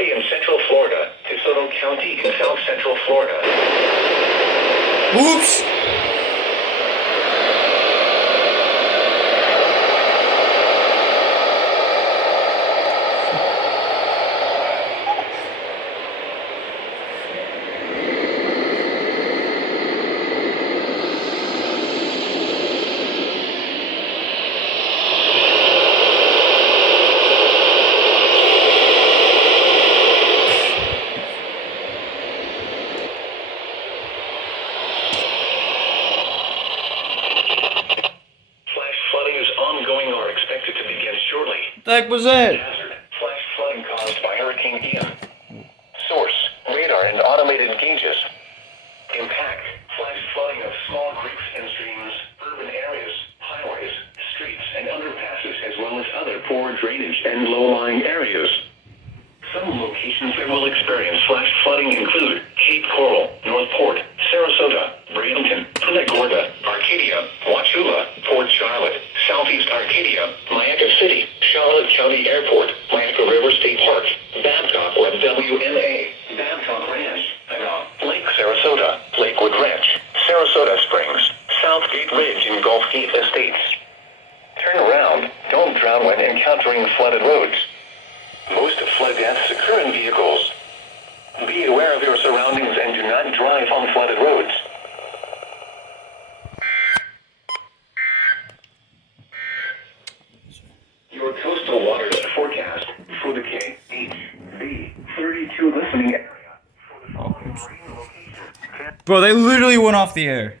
County in central Florida, DeSoto County in south central Florida. Oops! What the heck was that? Hazard. Flash flooding caused by Hurricane Ian. Source: radar and automated gauges. Impact: flash flooding of small creeks and streams, urban areas, highways, streets, and underpasses, as well as other poor drainage and low-lying areas. Some locations that will experience flash flooding include Cape Coral, North Port, Sarasota, Bradenton, Punta Gorda, Arcadia, Wauchula, Port Charlotte, Southeast Arcadia, Miami City, Charlotte County Airport, Miami River State Park, Babcock or WMA, Babcock Ranch, Lake Sarasota, Lakewood Ranch, Sarasota Springs, Southgate Ridge, and Gulf Gate Estates. Turn around. Don't drown when encountering flooded roads. Most flood deaths occur in vehicles. Be aware of your surroundings and do not drive on flooded roads. Your coastal waters forecast for the KHB32 listening area for the following rain location. Bro, they literally went off the air.